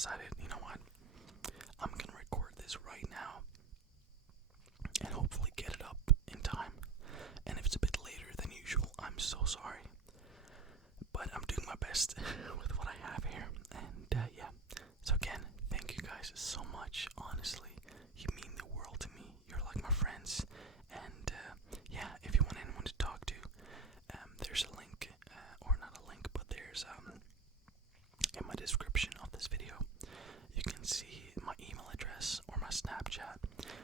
decided, you know what, I'm gonna record this right now and hopefully get it up in time. And if it's a bit later than usual, I'm so sorry. But I'm doing my best with what I have here. And yeah, so again, thank you guys so much. Honestly, you mean the world to me. You're like my friends. And yeah, if you want anyone to talk to, there's a link, or not a link, but there's in my description of this video, you can see my email address or my Snapchat.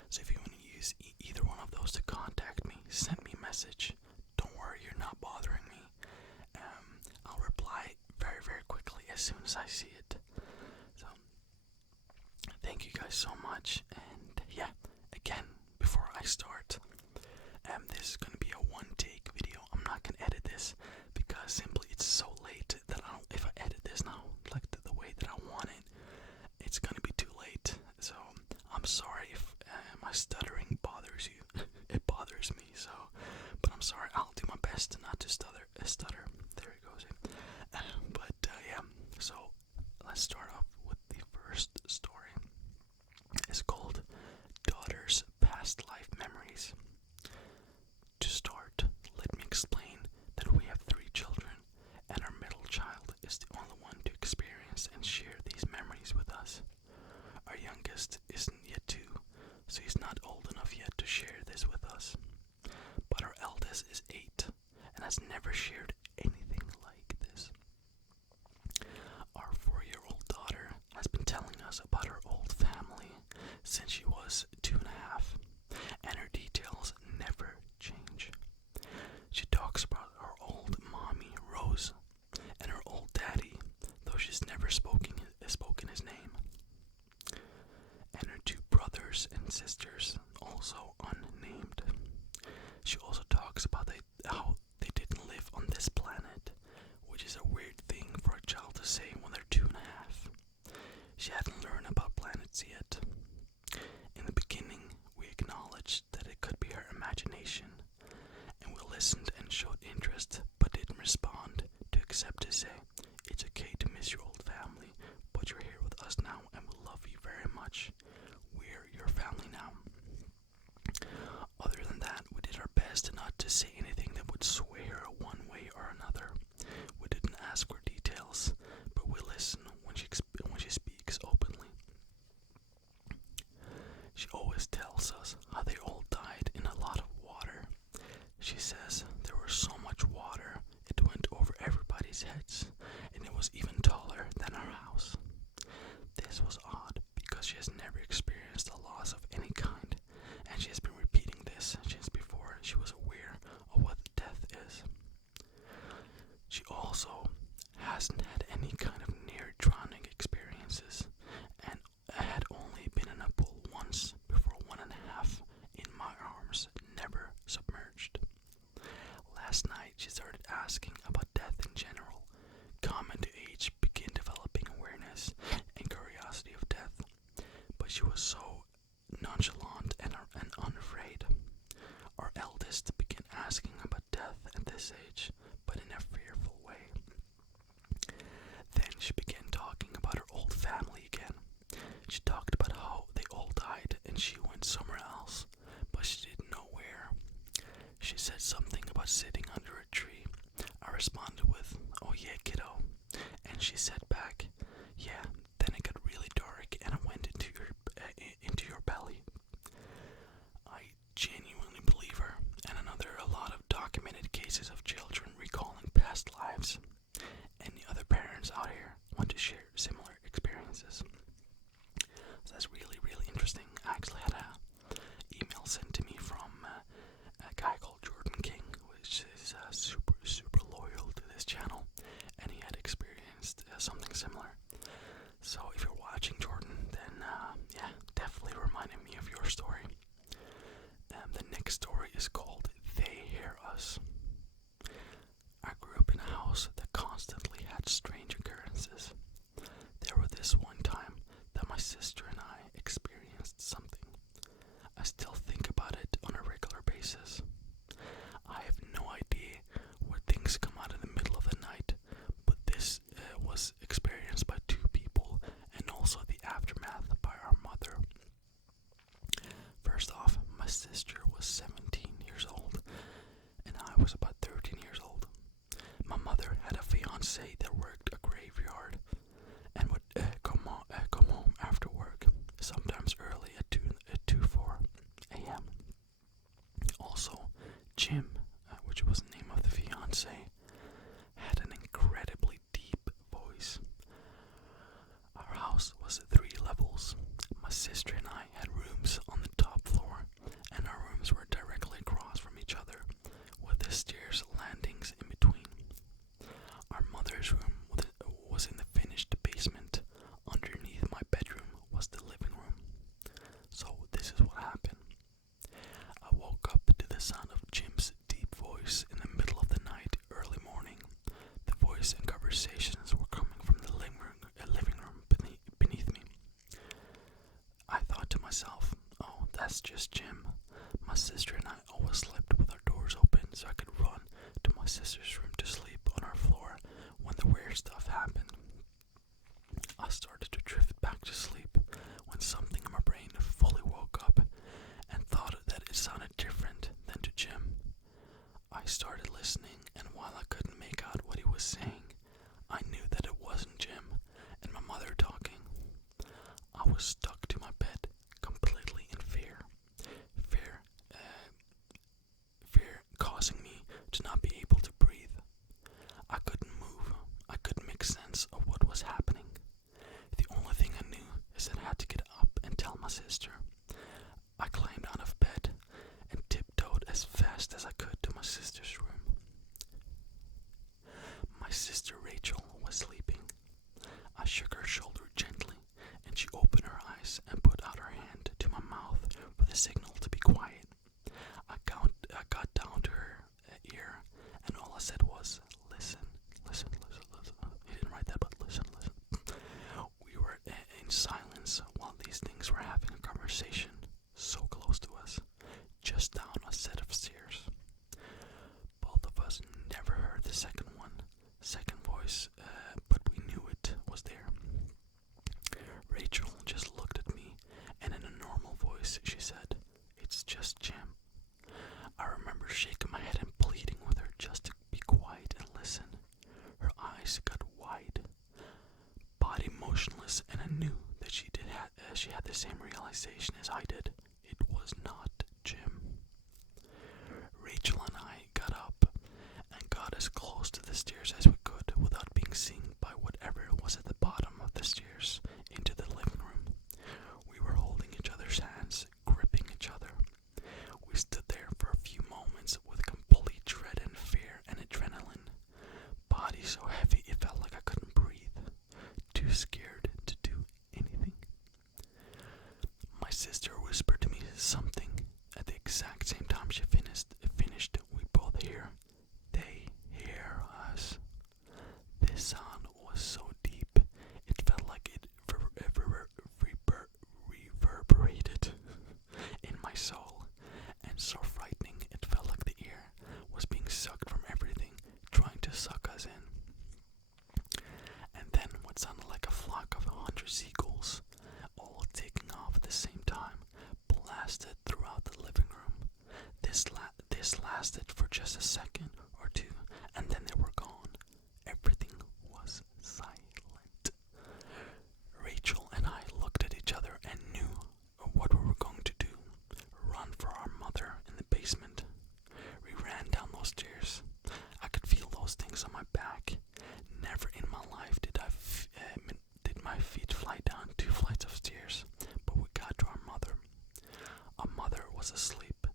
So if you want to use either one of those to contact me, send me a message. Don't worry, you're not bothering me. I'll reply very, very quickly as soon as I see it. So thank you guys so much. And yeah, again, before I start, this is gonna be a one-take video. I'm not gonna edit this because simply it's so late that if I edit this now, like the way that I want it, it's gonna be too late. So I'm sorry if my stuttering bothers you. It bothers me, so, but I'm sorry. I'll do my best not to stutter. There it goes. But yeah, so let's start off with the first story. It's called Daughter's Past Life Memories. To start, let me explain that we have 3 children, and our middle child is the only one to experience and share these memories with us. Our youngest isn't yet 2, so he's not old enough yet to share this with us. But our eldest is 8, and has never shared anything like this. Our 4-year-old daughter has been telling us about her old family since she was 2.5, and her details never change. She talks about her old mommy, Rose, and her old daddy, though she's never spoken his name, and her 2 brothers and sisters, also unnamed. She also talks about how they didn't live on this planet, which is a weird thing for a child to say when they're 2.5. She hadn't learned about planets yet. In the beginning, we acknowledged that it could be her imagination, and we listened and showed interest, but didn't respond to accept to say, it's okay to miss your old family, but you're here with us now, and we love you very much. We're your family now. Other than that, we did our best not to say anything that would sway her one way or another. We didn't ask for details, but we listen when she speaks openly. She always tells us how they all died in a lot of water. She says there was so much water, it went over everybody's heads, and it was even taller than our house. This was odd because she has never experienced a loss of any kind, and she has been repeating this since before she was aware of what death is. She also hasn't had any kind of near drowning experiences, and had only been in a pool once before 1.5 in my arms, never submerged. Last night she started asking about death in general. Common to age begin developing awareness and curiosity of death, but she was so nonchalant and unafraid. Our eldest began asking about death at this age, but in a fearful way. Then she began talking about her old family again. She talked about how they all died and she went somewhere else, but she didn't know where. She said something about sitting under a tree. I responded with, "Oh yeah, kiddo." And she said back, "Yeah, then it got really dark and I went into your belly." I genuinely believe her, and a lot of documented cases of children recalling past lives. Any other parents out here want to share similar experiences? So that's really, really interesting. I actually had an email sent to me from a guy called Jordan King, which is super, super loyal to this channel, and he had experienced something similar. So if you're watching, Jordan, then yeah, definitely reminded me of your story. The next story is called They Hear Us. I grew up in a house that constantly had strange occurrences. There was this one time that my sister and I experienced something. I still think about it on a regular basis. I have no idea where things come out in the middle of the night, but this was experienced by 2 people and also Jim, which was the name of the fiance, had an incredibly deep voice. Our house was 3 levels. My sister and I had rooms on the top floor, and our rooms were directly across from each other, with the stairs landings in between. Our mother's room was in the finished basement. Underneath my bedroom was the living room. So this is what happened. I woke up to the sound of Jim's deep voice in the middle of the night, early morning. The voice and conversations were coming from the living room beneath me. I thought to myself, oh, that's just Jim. My sister and I always slept with our doors open so I could run to my sister's room to sleep on our floor when the weird stuff happened. I started to drift back to sleep when something in my brain fully woke up and thought that it sounded different than to Jim. I started listening, and while I couldn't make out what he was saying, I knew that it wasn't Jim and my mother talking. I was stuck to my bed, completely in fear. Fear causing me to not be able to breathe. I couldn't move. I couldn't make sense of what was happening. The only thing I knew is that I had to get up and tell my sister. I climbed out of bed and tiptoed as fast as I could to my sister's room. My sister Rachel was sleeping. I shook her shoulder gently, and she opened her eyes and put out her hand to my mouth for the signal to be quiet. I got down to her ear, and all I said was, listen, listen, listen, listen. He didn't write that, but listen, listen. We were in silence while these things were having a conversation so close to us, just down a set of stairs. Both of us never heard the second voice, but we knew it was there. Rachel just looked at me, and in a normal voice she said, "It's just Jim." I remember shaking my head and pleading with her just to be quiet and listen. Her eyes got wide, body motionless, and I knew that she had the same realization as I did. It was not Jim. Rachel and I got up and got as close to the stairs as we could without being seen by whatever was at the bottom of the stairs into the living room. We were holding each other's hands, gripping each other. We stood there for a few moments with complete dread and fear and adrenaline. Body so heavy it felt like I couldn't breathe. Too scared to do anything. My sister whispered to me something. At the exact same time she finished, we both hear, "They hear us." This sound was so deep, it felt like it reverberated in my soul, and so frightening it felt like the air was being sucked from everything, trying to suck us in. And then what sounded like a flock of 100 seagulls, all taking off at the same time, blasted throughout the living room. This lasted for just a second or two, and then they were gone. Everything was silent. Rachel and I looked at each other and knew what we were going to do. Run for our mother in the basement. We ran down those stairs. I could feel those things on my back. Never in my life did my feet fly down 2 flights of stairs, but we got to our mother. Our mother was asleep.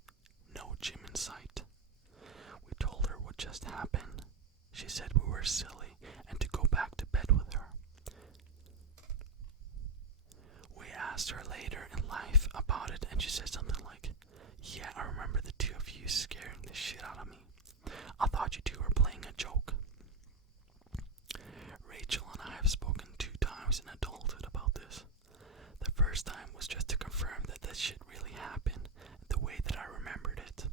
No Jim in sight. We told her what just happened. She said we were silly and to go back to bed with her. We asked her later in life about it, and she said something like, "Yeah, I remember the two of you scaring the shit out of me. I thought you two were playing a joke." Rachel and I have spoken 2 times in adulthood about this. The first time was just to confirm that that shit really happened the way that I remembered it.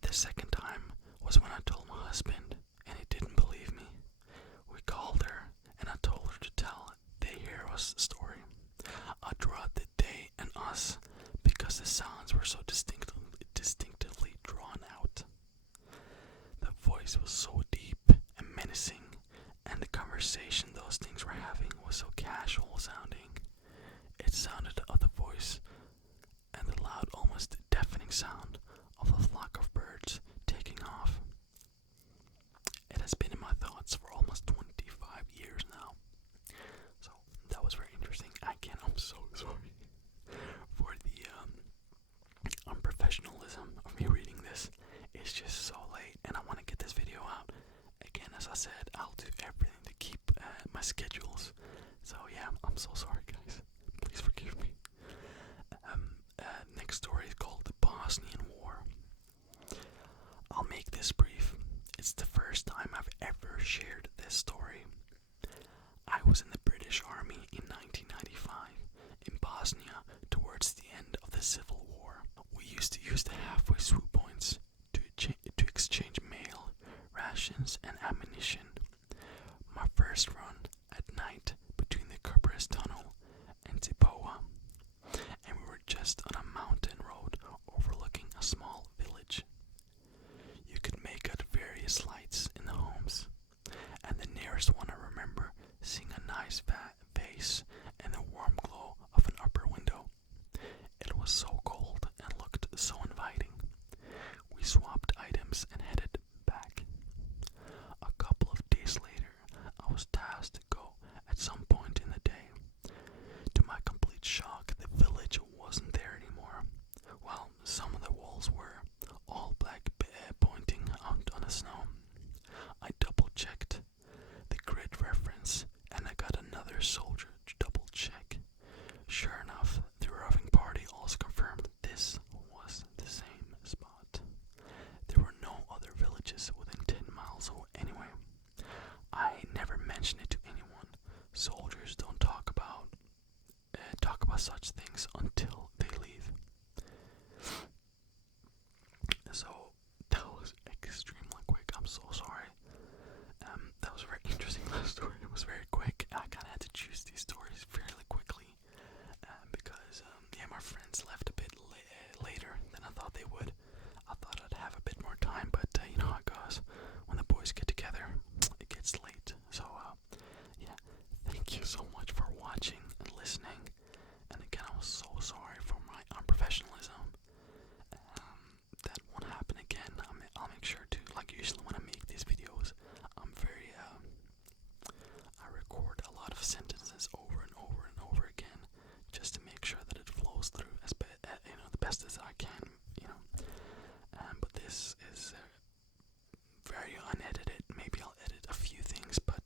The second time was when I told my husband, and he didn't believe me. We called her, and I told her to tell They Hear Us story. I drew out the they and us because the sounds were so distinctively drawn out. The voice was so deep and menacing, and the conversation those things were having was so casual sounding. It sounded of the voice and the loud, almost deafening sound of a flock of birds the Civil War. We used to use the halfway swoop points to exchange mail, rations, and ammunition. My first run at night between the Kerberos Tunnel and Zipoa, and we were just on a mountain road overlooking a small village. You could make out various lights in the homes, and the nearest one I remember seeing a nice vase and the warm glow of an upper window. It was so cold and looked so inviting. We swapped items and headed back. A couple of days later, I was tasked to go at some point in the day. To my complete shock, the village wasn't there anymore. Well, some of the walls were, all black, pointing out on the snow. I double-checked the grid reference, and I got another soldier to double-check. Sure enough, the roving party also confirmed this was the same spot. There were no other villages within 10 miles anyway. I never mentioned it to anyone. Soldiers don't talk about such things until they leave. So that was extremely quick. I'm so sorry. That was a very interesting story. It was very quick. I kind of had to choose these stories fairly quickly because my friends left a bit later than I thought they would. I thought I'd have a bit more time, but you know how it goes. When the boys get together, it gets late. So thank you so much for watching and listening. And again, I was so sorry for my unprofessionalism. That won't happen again. I'll make sure to, like usually when I make these videos, I'm very, I record a lot of sentences over and over and over again, just to make sure that it flows through the best as I can, but this is very unedited. Maybe I'll edit a few things, but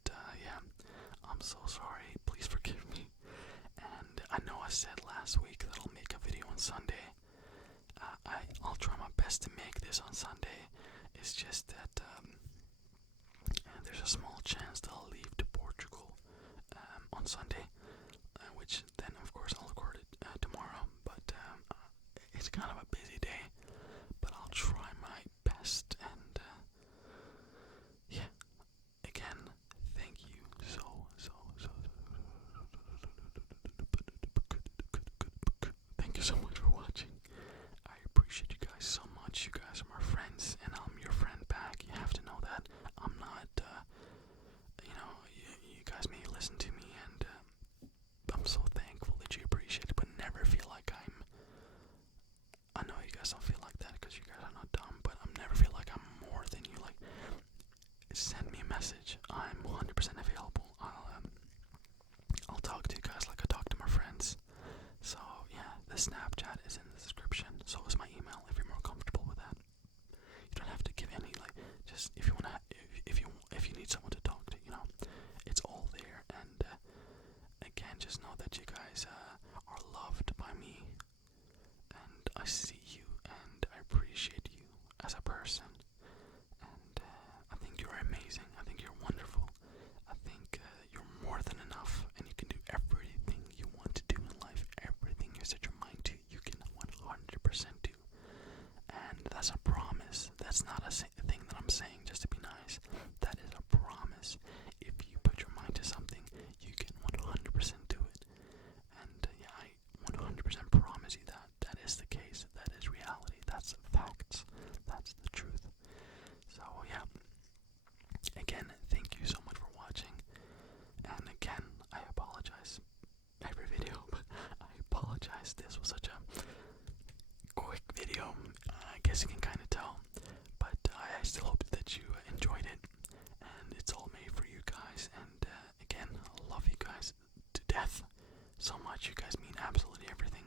I'm so sorry. Please forgive me. And I know I said last week that I'll make a video on Sunday. I'll try my best to make this on Sunday. It's just that there's a small chance that I'll leave to Portugal on Sunday, which then of course I'll record it tomorrow. But it's kind of a busy day, but I'll try my best. And again, thank you so thank you so much for watching. I appreciate you guys so much. You guys are my friends, and I'm your friend back. You have to know that. I'm not, you guys may listen to me, and I'm so thankful that you appreciate it, but never feel like I know you guys don't feel like that because you guys are not dumb, but I never feel like I'm more than you. Like, send me a message. I'm 100% available. I'll talk to you guys like I talk to my friends. So the Snapchat is in the description. So is my email if you're more comfortable with that. You don't have to give any, just if you wanna, if you need someone to talk to, it's all there. And again, just know that you guys are loved by me, and I see you, and I appreciate you as a person. And I think you're amazing. I think you're wonderful. I think you're more than enough, and you can do everything you want to do in life. Everything you set your mind to, you can 100% do. And that's a promise. That's not a thing that I'm saying just to be nice. That is a promise. If you put your mind to something, you can 100% do it. And I 100% promise you that. That is the case. That is reality. That's facts. That's the truth. So again, thank you so much for watching. And again, I apologize every video, but I apologize. This was such a quick video. I guess you can kind of tell, but I still hope that you enjoyed it, and it's all made for you guys. And again, I love you guys to death so much. You guys mean absolutely everything,